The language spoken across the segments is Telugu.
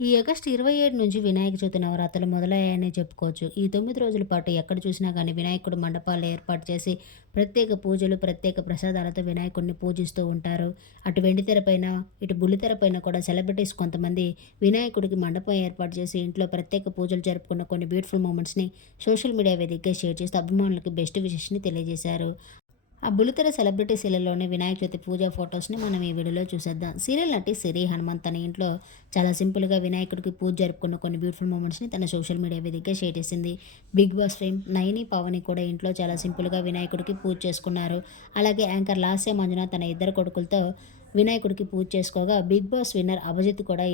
ఈ ఆగస్టు ఇరవై ఏడు నుంచి వినాయక చవితి నవరాత్రులు మొదలయ్యాయని చెప్పుకోవచ్చు. ఈ తొమ్మిది రోజుల పాటు ఎక్కడ చూసినా కానీ వినాయకుడు మండపాలు ఏర్పాటు చేసి ప్రత్యేక పూజలు ప్రత్యేక ప్రసాదాలతో వినాయకుడిని పూజిస్తూ ఉంటారు. అటు వెండితెరపైన ఇటు బుల్లితెర పైన కూడా సెలబ్రిటీస్ కొంతమంది వినాయకుడికి మండపం ఏర్పాటు చేసి ఇంట్లో ప్రత్యేక పూజలు జరుపుకున్న కొన్ని బ్యూటిఫుల్ మూమెంట్స్ని సోషల్ మీడియా వేదికగా షేర్ చేస్తూ అభిమానులకు బెస్ట్ విషెస్ని తెలియజేశారు. ఆ బులితెర సెలబ్రిటీ సీరియల్లోని వినాయక చవితి పూజా ఫొటోస్ని మనం ఈ వీడియోలో చూసేద్దాం. సీరియల్ నటి సిరి హనుమంత్ తన ఇంట్లో చాలా సింపుల్గా వినాయకుడికి పూజ జరుపుకున్న కొన్ని బ్యూటిఫుల్ మూమెంట్స్ని తన సోషల్ మీడియా వేదికగా షేర్ చేసింది. Bigg Boss fame Naini Pavani కూడా ఇంట్లో చాలా సింపుల్గా వినాయకుడికి పూజ చేసుకున్నారు. అలాగే యాంకర్ లాస్య మంజున తన ఇద్దరు కొడుకులతో వినాయకుడికి పూజ చేసుకోగా బిగ్ బాస్ విన్నర్ అభిజిత్ కూడా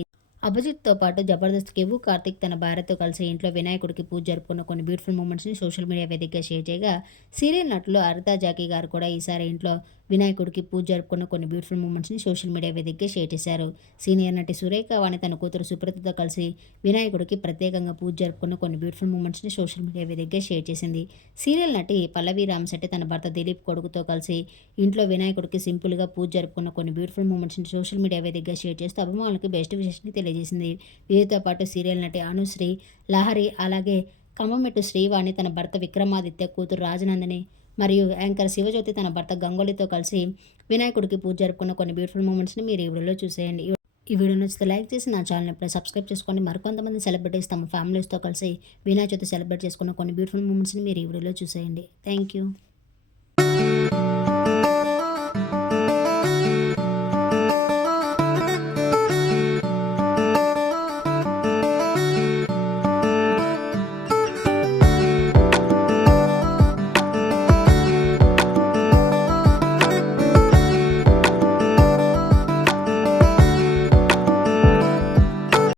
అభిజిత్తో పాటు జబర్దస్త్ కెవ్వు కార్తిక్ తన భార్యతో కలిసి ఇంట్లో వినాయకుడికి పూజ జరుపుకున్న కొన్ని బ్యూటిఫుల్ మూమెంట్స్ని సోషల్ మీడియా వేదికగా షేర్ చేయగా సీరియల్ నటులు అరితా జాకీ గారు కూడా ఈసారి ఇంట్లో వినాయకుడికి పూజ జరుపుకున్న కొన్ని బ్యూటిఫుల్ మూమెంట్స్ని సోషల్ మీడియా వేదికగా షేర్ చేశారు. సీనియర్ నటి సురేఖ వాణి తన కూతురు సుప్రతతో కలిసి వినాయకుడికి ప్రత్యేకంగా పూజ జరుపుకున్న కొన్ని బ్యూటిఫుల్ మూమెంట్స్ని సోషల్ మీడియా వేదికగా షేర్ చేసింది. సీరియల్ నటి పల్లవి రామశెట్టి తన భర్త దిలీప్ కొడుకుతో కలిసి ఇంట్లో వినాయకుడికి సింపుల్గా పూజ జరుపుకున్న కొన్ని బ్యూటిఫుల్ మూమెంట్స్ని సోషల్ మీడియా వేదికగా షేర్ చేస్తూ అభిమానులకి బెస్ట్ విషయాన్ని తెలియజేసింది. వీరితో పాటు సీరియల్ నటి అనుశ్రీ లహరి అలాగే కమ్మమెట్టు శ్రీవాణి తన భర్త విక్రమాదిత్య కూతురు రాజనందిని మరియు యాంకర్ శివజ్యోతి తన భర్త గంగోలితో కలిసి వినాయకుడికి పూజ జరుపుకున్న కొన్ని బ్యూటిఫుల్ మూమెంట్స్ని మీరు ఈ వీడియోలో చూసేయండి. ఈ వీడియో నచ్చితే లైక్ చేసి నా ఛానల్ ఇప్పుడు సబ్స్క్రైబ్ చేసుకోండి మరికొంతమంది సెలబ్రిటీస్ తమ ఫ్యామిలీస్తో కలిసి వినాయక చవితి సెలబ్రేట్ చేసుకున్న కొన్ని బ్యూటిఫుల్ మూమెంట్స్ని మీరు ఈ వీడియోలో చూసేయండి. Thank you